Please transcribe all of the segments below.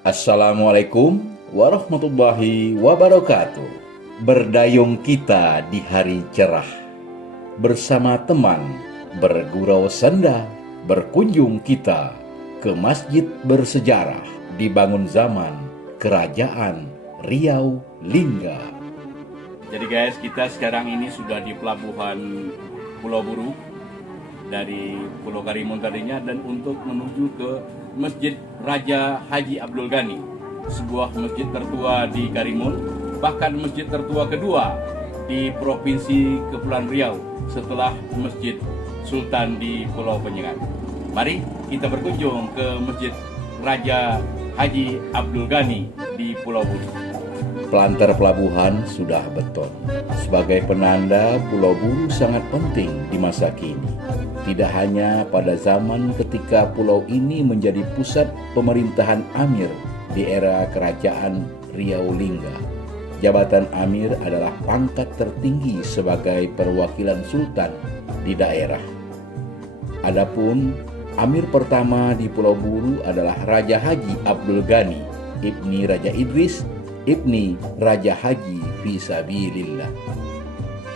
Assalamualaikum warahmatullahi wabarakatuh. Berdayung kita di hari cerah, bersama teman bergurau senda, berkunjung kita ke masjid bersejarah dibangun zaman Kerajaan Riau Lingga. Jadi guys, kita sekarang ini sudah di pelabuhan Pulau Buru dari Pulau Karimun tadinya, dan untuk menuju ke Masjid Raja Haji Abdul Ghani, sebuah masjid tertua di Karimun, bahkan masjid tertua kedua di Provinsi Kepulauan Riau setelah Masjid Sultan di Pulau Penyengat. Mari kita berkunjung ke Masjid Raja Haji Abdul Ghani di Pulau Buru. Pelantar pelabuhan sudah beton. Sebagai penanda Pulau Buru sangat penting di masa kini. Tidak hanya pada zaman ketika pulau ini menjadi pusat pemerintahan Amir di era Kerajaan Riau Lingga. Jabatan Amir adalah pangkat tertinggi sebagai perwakilan Sultan di daerah. Adapun Amir pertama di Pulau Buru adalah Raja Haji Abdul Ghani, Ibni Raja Idris, Ibni Raja Haji Fisabilillah.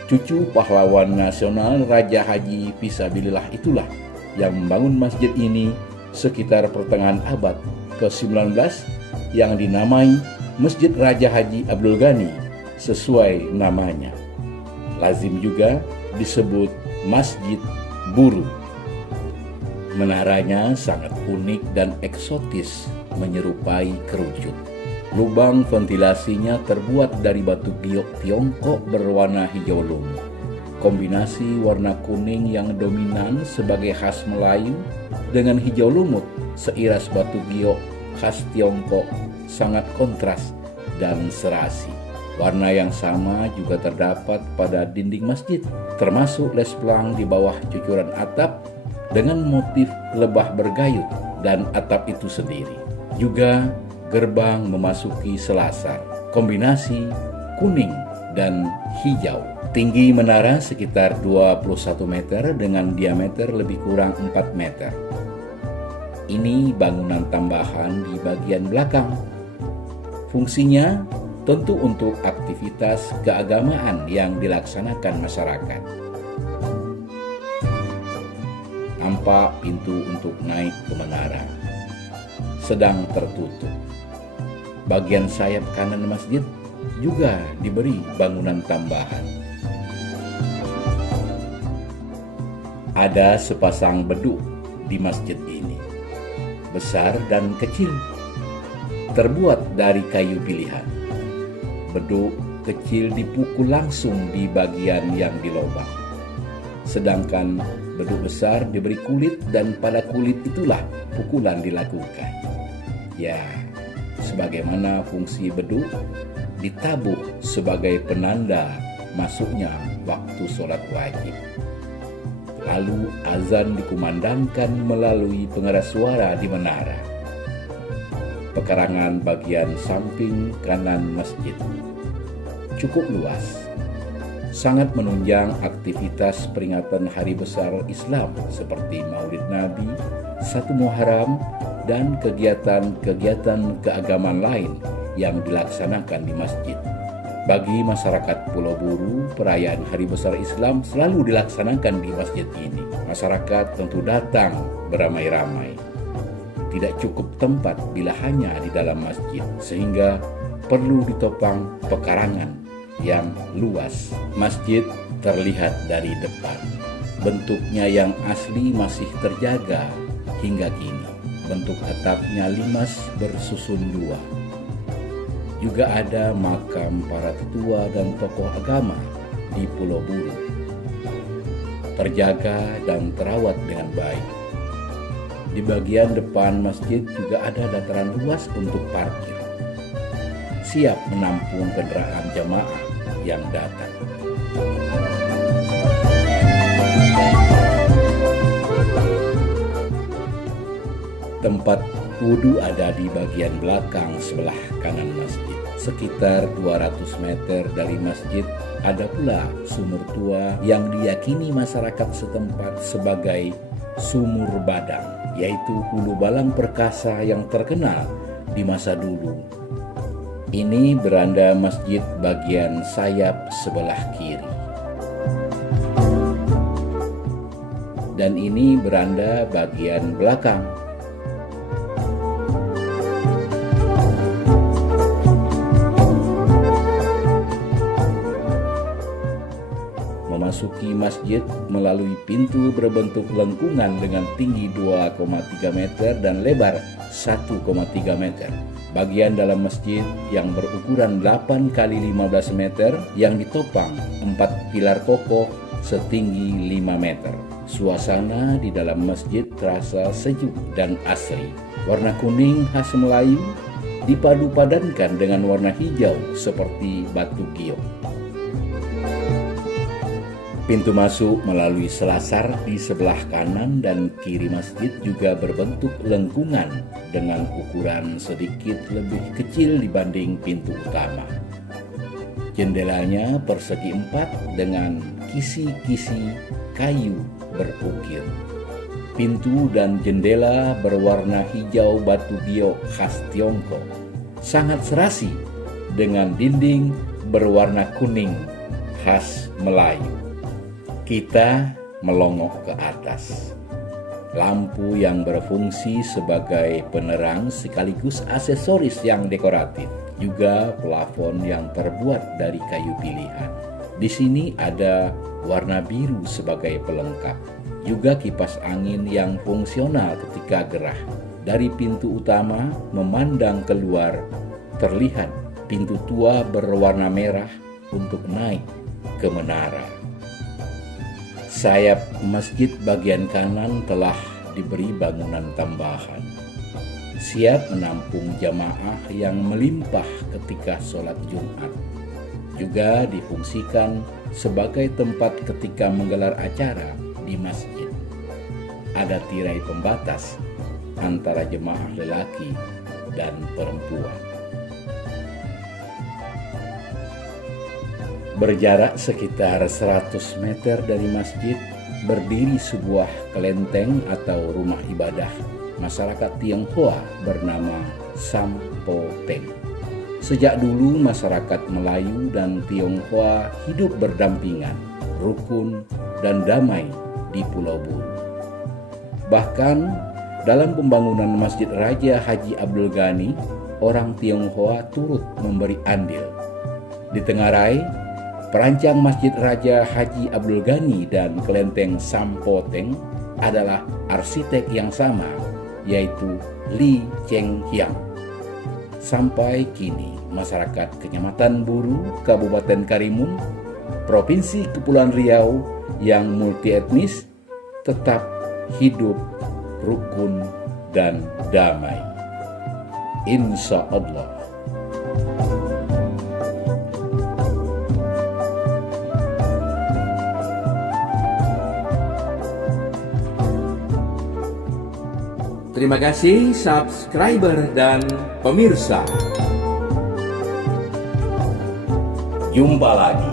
Cucu pahlawan nasional Raja Haji Fisabilillah itulah yang membangun masjid ini sekitar pertengahan abad ke-19 yang dinamai Masjid Raja Haji Abdul Ghani sesuai namanya. Lazim juga disebut Masjid Buru. Menaranya sangat unik dan eksotis, menyerupai kerucut. Lubang ventilasinya terbuat dari batu giok Tiongkok berwarna hijau lumut. Kombinasi warna kuning yang dominan sebagai khas Melayu dengan hijau lumut seiras batu giok khas Tiongkok sangat kontras dan serasi. Warna yang sama juga terdapat pada dinding masjid, termasuk les plang di bawah cucuran atap dengan motif lebah bergayut dan atap itu sendiri. Juga gerbang memasuki selasar, kombinasi kuning dan hijau. Tinggi menara sekitar 21 meter dengan diameter lebih kurang 4 meter. Ini bangunan tambahan di bagian belakang. Fungsinya tentu untuk aktivitas keagamaan yang dilaksanakan masyarakat. Nampak pintu untuk naik ke menara sedang tertutup. Bagian sayap kanan masjid juga diberi bangunan tambahan. Ada sepasang beduk di masjid ini, besar dan kecil, terbuat dari kayu pilihan. Beduk kecil dipukul langsung di bagian yang dilobang, sedangkan beduk besar diberi kulit dan pada kulit itulah pukulan dilakukan. Ya, sebagaimana fungsi beduk ditabuh sebagai penanda masuknya waktu sholat wajib. Lalu azan dikumandangkan melalui pengeras suara di menara. Pekarangan bagian samping kanan masjid cukup luas, sangat menunjang aktivitas peringatan hari besar Islam seperti Maulid Nabi, 1 Muharram, dan kegiatan-kegiatan keagamaan lain yang dilaksanakan di masjid. Bagi masyarakat Pulau Buru, perayaan Hari Besar Islam selalu dilaksanakan di masjid ini. Masyarakat tentu datang beramai-ramai. Tidak cukup tempat bila hanya di dalam masjid, sehingga perlu ditopang pekarangan yang luas. Masjid terlihat dari depan. Bentuknya yang asli masih terjaga hingga kini. Bentuk atapnya limas bersusun dua. Juga ada makam para tetua dan tokoh agama di Pulau Buru. Terjaga dan terawat dengan baik. Di bagian depan masjid juga ada dataran luas untuk parkir, siap menampung kendaraan jamaah yang datang. Tempat wudhu ada di bagian belakang sebelah kanan masjid. Sekitar 200 meter dari masjid ada pula sumur tua yang diyakini masyarakat setempat sebagai sumur badang, yaitu hulu balang perkasa yang terkenal di masa dulu. Ini beranda masjid bagian sayap sebelah kiri. Dan ini beranda bagian belakang. Memasuki masjid melalui pintu berbentuk lengkungan dengan tinggi 2,3 meter dan lebar 1,3 meter. Bagian dalam masjid yang berukuran 8 kali 15 meter yang ditopang 4 pilar kokoh setinggi 5 meter. Suasana di dalam masjid terasa sejuk dan asri. Warna kuning khas Melayu dipadu padankan dengan warna hijau seperti batu giok. Pintu masuk melalui selasar di sebelah kanan dan kiri masjid juga berbentuk lengkungan dengan ukuran sedikit lebih kecil dibanding pintu utama. Jendelanya persegi 4 dengan kisi-kisi kayu berukir. Pintu dan jendela berwarna hijau batu giok khas Tiongkok. Sangat serasi dengan dinding berwarna kuning khas Melayu. Kita melongok ke atas. Lampu yang berfungsi sebagai penerang sekaligus aksesoris yang dekoratif. Juga plafon yang terbuat dari kayu pilihan. Di sini ada warna biru sebagai pelengkap. Juga kipas angin yang fungsional ketika gerah. Dari pintu utama memandang keluar terlihat pintu tua berwarna merah untuk naik ke menara. Sayap masjid bagian kanan telah diberi bangunan tambahan, siap menampung jamaah yang melimpah ketika sholat Jumat. Juga difungsikan sebagai tempat ketika menggelar acara di masjid. Ada tirai pembatas antara jemaah lelaki dan perempuan. Berjarak sekitar 100 meter dari masjid berdiri sebuah kelenteng atau rumah ibadah masyarakat Tionghoa bernama Sampoteng. Sejak dulu masyarakat Melayu dan Tionghoa hidup berdampingan, rukun dan damai di Pulau Buru. Bahkan dalam pembangunan Masjid Raja Haji Abdul Ghani, orang Tionghoa turut memberi andil. Di Tenggarai, perancang Masjid Raja Haji Abdul Ghani dan kelenteng Sampoteng adalah arsitek yang sama, yaitu Li Cheng-hiang. Sampai kini, masyarakat Kecamatan Buru, Kabupaten Karimun, Provinsi Kepulauan Riau yang multietnis tetap hidup rukun dan damai. Insya Allah. Terima kasih subscriber dan pemirsa. Jumpa lagi.